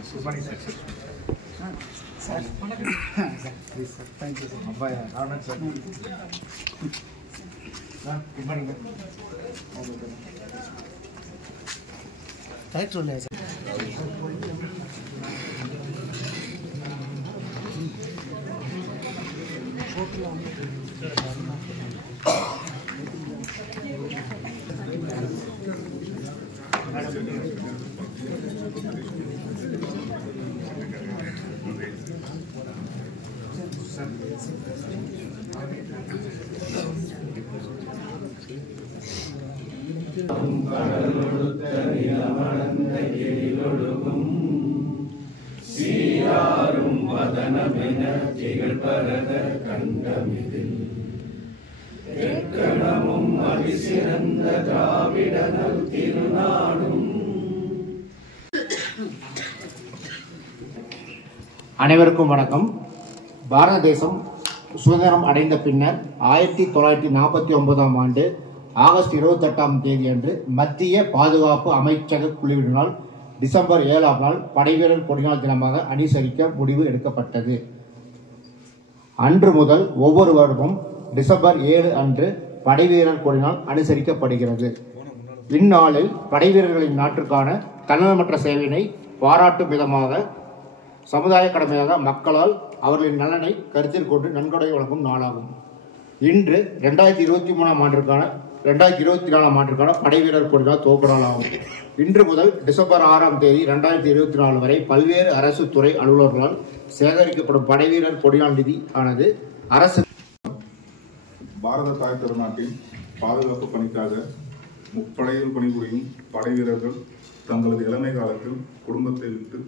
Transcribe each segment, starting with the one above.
Good morning, sir. Sir, please, sir. Thank you, sir. Ravanath, sir. Good morning, sir. Correct, sir. சீராரும் வதனமென திகழ்பரத கண்டமிதில் எக்கணமும் அதிசிறந்த திராவிடனல் திருநாடும். அனைவருக்கும் வணக்கம். பாரத தேசம் சுதந்திரம் அடைந்த பின்னர் 1949ஆம் ஆண்டு ஆகஸ்ட் 28ஆம் தேதி அன்று மத்திய பாதுகாப்பு அமைச்சக குழுவினால் டிசம்பர் 7ஆம் நாள் படைவீரர் கொடிநாள் தினமாக அனுசரிக்க முடிவு எடுக்கப்பட்டது. அன்று முதல் ஒவ்வொரு வருடமும் டிசம்பர் 7 அன்று படைவீரர் கொடிநாள் அனுசரிக்கப்படுகிறது. இந்நாளில் படைவீரர்களின் நாட்டிற்கான தன்னலமற்ற சேவையினை பாராட்டும் விதமாக சமுதாய கடமையாக மக்களால் அவர்களின் நலனை கருத்தில் கொண்டு நன்கொடை வழங்கும் நாளாகும். இன்று 2024ஆம் ஆண்டிற்கான படைவீரர் கொடிநாள் துவக்க நாளாகும். இன்று முதல் டிசம்பர் 6ஆம் தேதி 2024 வரை பல்வேறு அரசு துறை அலுவலர்களால் சேகரிக்கப்படும் படைவீரர் கொடிநாள் நிதி ஆனது அரசு பாரத தாய் திருநாட்டின் பாதுகாப்பு பணிக்காக முப்படையில் பணிபுரியும் படை வீரர்கள் தங்களது இளமை காலத்தில் குடும்பத்தை விட்டு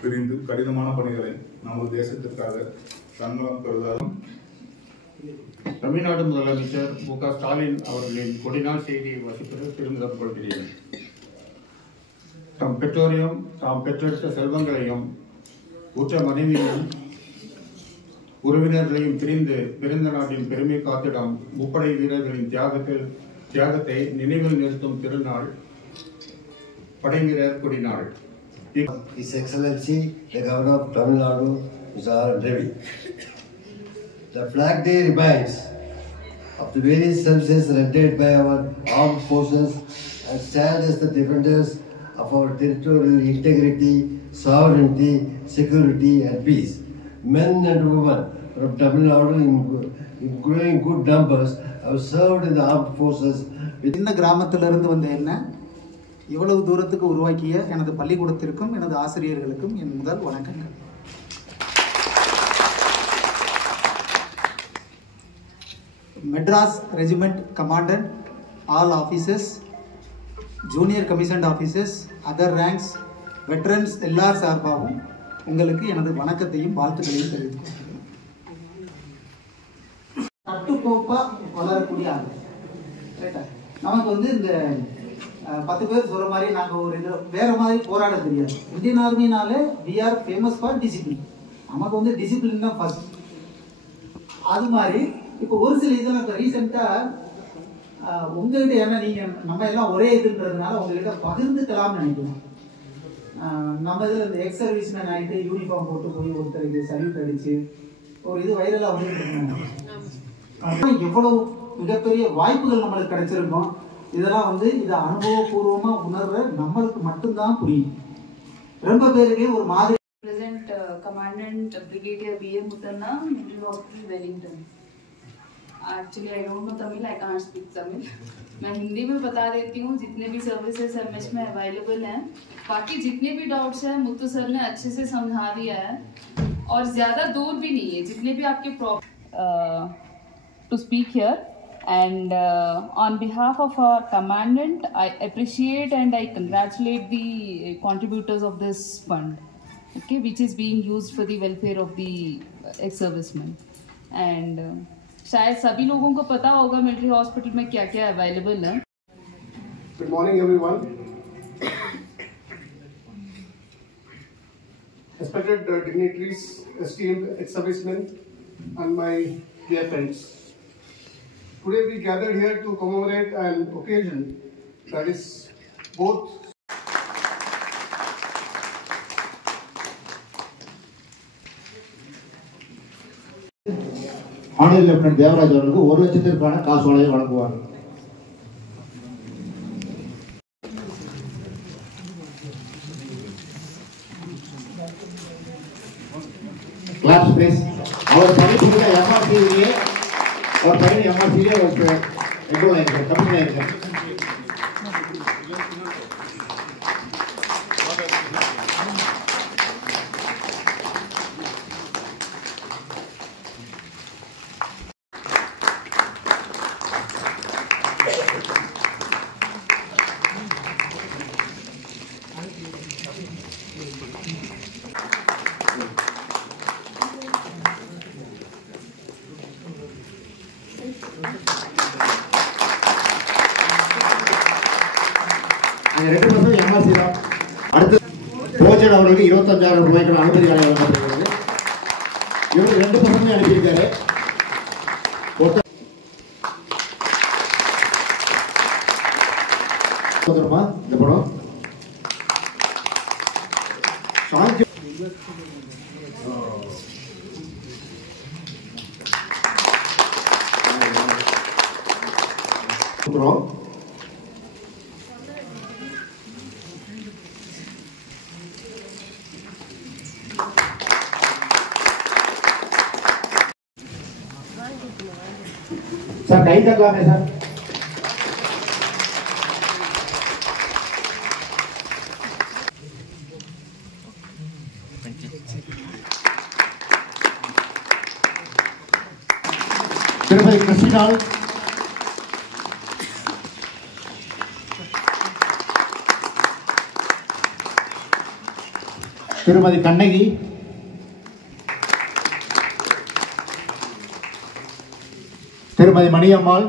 பிரிந்து கடினமான பணிகளை நமது தேசத்திற்காக தன்னலம் கருதாலும் தமிழ்நாடு முதலமைச்சர் மு.க. ஸ்டாலின் அவர்களின் கொடிநாள் செய்தியை வசிப்பது பெருமிதம் கொள்கிறேன். தம் பெற்றோரையும் தாம் பெற்றெடுத்த செல்வங்களையும் உற்ற மனைவியையும் உறவினர்களையும் பிரிந்து பிறந்த நாட்டின் பெருமை காத்திடம் முப்படை வீரர்களின் தியாகத்தை நினைவில் நிறுத்தும் திருநாள் படைவீரர் கொடிநாள். His Excellency, the Governor of Tamil Nadu, Mr. R. Devi. The Flag Day reminds of the various services rendered by our armed forces and stand as the defenders of our territorial integrity, sovereignty, security and peace. Men and women from Tamil Nadu in growing good numbers have served in the armed forces. இந்த கிராமத்திலிருந்து வந்த என்ன இவ்வளவு தூரத்துக்கு உருவாக்கிய எனது பள்ளிக்கூடத்திற்கும் எனது ஆசிரியர்களுக்கும் என் முதல் வணக்கங்கள். Madras regiment commandant, all officers, junior commissioned officers, other ranks, veterans எல்லார் சார்பாகவும் உங்களுக்கு எனது வணக்கத்தையும் வாழ்த்துக்களையும் தெரிவித்துக் கொள்கிறேன். கட்டுக்கோப்பாக வளரக்கூடிய ஆள் ரைட்டா. நமக்கு வந்து இந்த 10 பேர் சொல்ற மாதிரி நாங்கள் ஒரு இது வேற மாதிரி போராட தெரியாது. இந்தியன் ஆர்மினாலே we are famous for discipline. நமக்கு வந்து டிசிப்ளின் தான் ஃபர்ஸ்ட். அது மாதிரி இப்போ ஒரு சில இதெல்லாம் இப்போ ரீசெண்டாக உங்ககிட்ட ஏன்னா நீங்கள் நம்ம எல்லாம் ஒரே இதுன்றதுனால உங்ககிட்ட பகிர்ந்துக்கலாம்னு நினைக்கிறேன். நம்ம இதில் இந்த எக்ஸ் சர்வீஸ் மேன் ஆகிட்டு யூனிஃபார்ம் போட்டு போய் ஒருத்தருக்கு சல்யூட் அடிச்சு ஒரு இது வைரலாக வந்துட்டு இருக்காங்க. எவ்வளவு மிகப்பெரிய வாய்ப்புகள் நம்மளுக்கு கிடைச்சிருக்கோம். இதெல்லாம் வந்து இதை அனுபவபூர்வமா உணர்ற நம்மளுக்கு மட்டும்தான் புரியும். ரொம்ப பேருக்கு ஒரு மாதிரி Present Commandant Brigadier B.M. Muthanna, Military Hospital, Wellington. Actually, I don't know Tamil, I can't speak Tamil. मैं हिंदी में बता देती हूँ जितने भी सर्विसेज एमएच में अवेलेबल हैं. बाकी जितने भी डाउट्स हैं मुत्तू सर ने अच्छे से समझा दिया है और ज़्यादा दूर भी नहीं है. जितने भी आपके to speak here. And on behalf of our commandant, I appreciate and I congratulate the contributors of this fund, okay, which is being used for the welfare of the ex-servicemen. And शायद सभी लोगों को पता होगा military hospital में क्या क्या available है. Good morning, everyone. Respected dignitaries, esteemed ex-servicemen, and my dear friends. Today we gathered here to commemorate an occasion that is both honour lieutenant Devaraj அவர்களுக்கு 1 லட்சத்திற்கான காசோலையை வழங்குவார்கள். Claps please. அவர் படிப்புள்ள எம்ஆர்சியிலேயே அவர் பையன் எம்ஆர்சியிலே என்ரோல் ஆயிருக்கார், கம்பெனி ஆயிருக்கார். அந்த 2% MRC தான். அடுத்து போஜன் அவர்களுக்கு 25,000 ரூபாய்க்கான அனுமதி வழங்கப்படுகிறது. இவர் 2% அனுப்பியிருக்காரு. இந்த படம் சாந்தி சார் கை தட்டலாமே சார். திருமதி கிருஷ்ணால், திருமதி கண்ணகி, திருமதி மணியம்மாள்,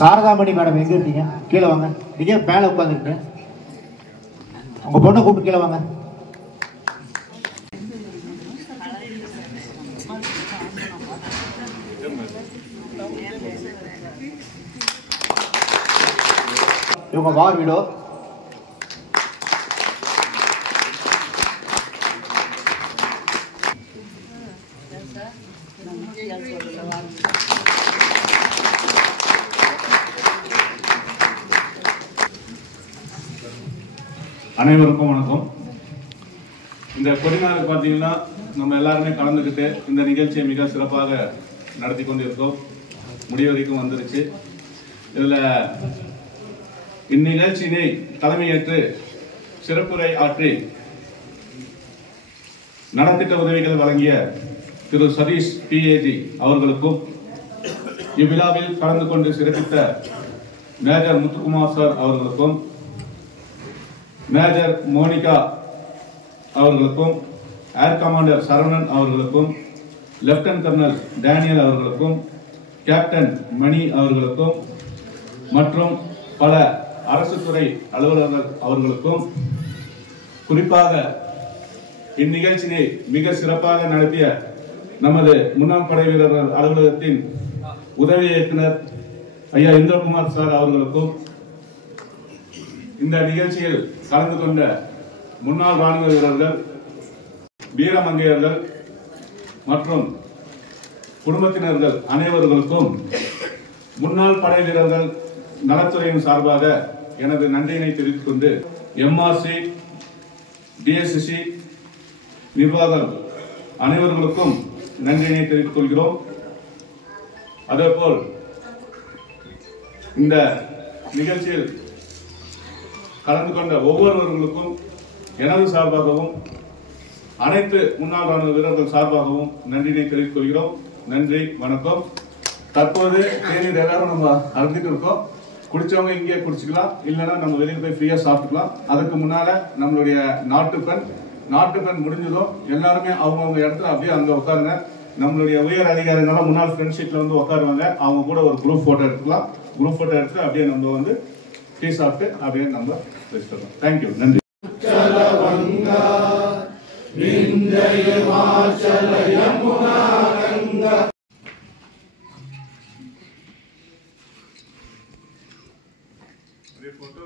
சாரதாமணி மேடம் எங்க இருக்கீங்க? கீழே வாங்க. நீங்க மேல உட்காந்துருக்கு. உங்க பொண்ணை கூப்பிட்டு கீழே வாங்க. இவங்க வார் வீடோ அனைவருக்கும் வணக்கம். இந்த கொடிநாள் பார்த்தீங்கன்னா நம்ம எல்லாருமே கலந்துக்கிட்டு இந்த நிகழ்ச்சியை மிக சிறப்பாக நடத்தி கொண்டிருக்கோம். முடிவு வரைக்கும் வந்துருச்சு. இதில் இந்நிகழ்ச்சியினை தலைமையேற்று சிறப்புரை ஆற்றி நலத்திட்ட உதவிகள் வழங்கிய திரு சதீஷ் PAG அவர்களுக்கும், இவ்விழாவில் கலந்து கொண்டு சிறப்பித்த மேஜர் முத்துக்குமார் சார் அவர்களுக்கும், மேஜர் மோனிகா அவர்களுக்கும், ஏர் கமாண்டர் சரவணன் அவர்களுக்கும், லெப்டினன்ட் கர்னல் டேனியல் அவர்களுக்கும், கேப்டன் மணி அவர்களுக்கும் மற்றும் பல அரசு துறை அலுவலர்கள் அவர்களுக்கும், குறிப்பாக இந்நிகழ்ச்சியை மிக சிறப்பாக நடத்திய நமது முன்னாள் படை வீரர்கள் அலுவலகத்தின் உதவி இயக்குனர் ஐயா இந்திரகுமார் சார் அவர்களுக்கும், இந்த நிகழ்ச்சியில் கலந்து கொண்ட முன்னாள் ராணுவ வீரர்கள், வீரமங்கையர்கள் மற்றும் குடும்பத்தினர்கள் அனைவர்களுக்கும் முன்னாள் படை வீரர்கள் நலத்துறையின் சார்பாக எனது நன்றியினை தெரிவித்துக் கொண்டு, MRC DSC நிர்வாகம் அனைவர்களுக்கும் நன்றியினை தெரிவித்துக் கொள்கிறோம். அதேபோல் இந்த நிகழ்ச்சியில் கலந்து கொண்ட ஒவ்வொருவர்களுக்கும் எனது சார்பாகவும் அனைத்து முன்னாள் ராணுவ வீரர்கள் சார்பாகவும் நன்றியை தெரிவித்துக் கொள்கிறோம். நன்றி, வணக்கம். தற்போது தேநீர் எல்லாரும் நம்ம அருந்திட்டு இருக்கோம். குடிச்சவங்க இங்கே குடிச்சுக்கலாம், இல்லைன்னா நம்ம வெளியில் போய் ஃப்ரீயா சாப்பிட்டுக்கலாம். அதுக்கு முன்னால நம்மளுடைய நாட்டுப்பெண் முடிஞ்சதும் எல்லாருமே அவங்கவுங்க இடத்துல அப்படியே அங்க உட்காருங்க. நம்மளுடைய உயர் அதிகாரிகள் முன்னாள் ஃப்ரெண்ட்ஷிப்ல வந்து உட்காருவாங்க. அவங்க கூட ஒரு குரூப் போட்டோ எடுத்துக்கலாம். குரூப் போட்டோ எடுத்து அப்படியே நம்ம வந்து டீ சாப்பிட்டு அப்படியே நம்ம வச்சுக்கலாம். தேங்க்யூ, நன்றி. फोटो